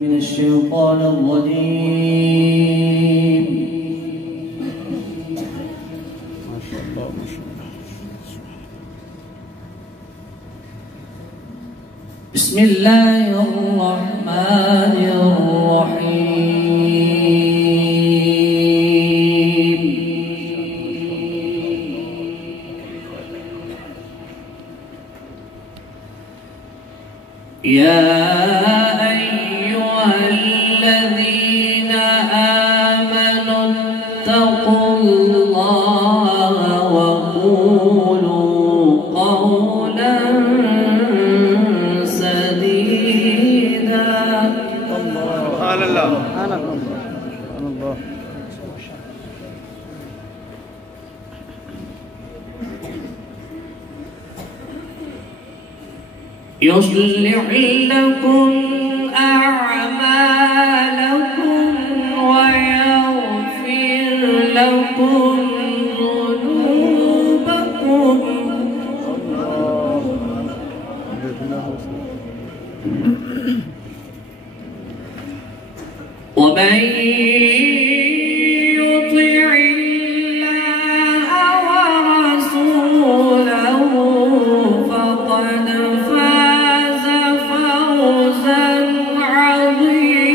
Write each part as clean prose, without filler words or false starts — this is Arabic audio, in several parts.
من الشيطان الرجيم. ما شاء الله ما شاء الله. بسم الله الرحمن الرحيم. يا الذين آمنوا اتقوا الله وقولوا قولا سديدا. سبحان الله سبحان الله. يصلح لكم أعمالكم ويغفر لكم ذنوبكم ومن يطع الله ورسوله فقد فاز فوزا عظيما.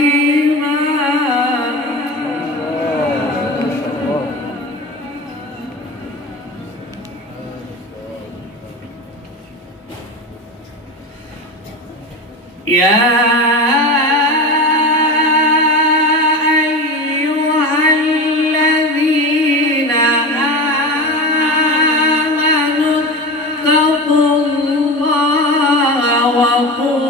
يا وقل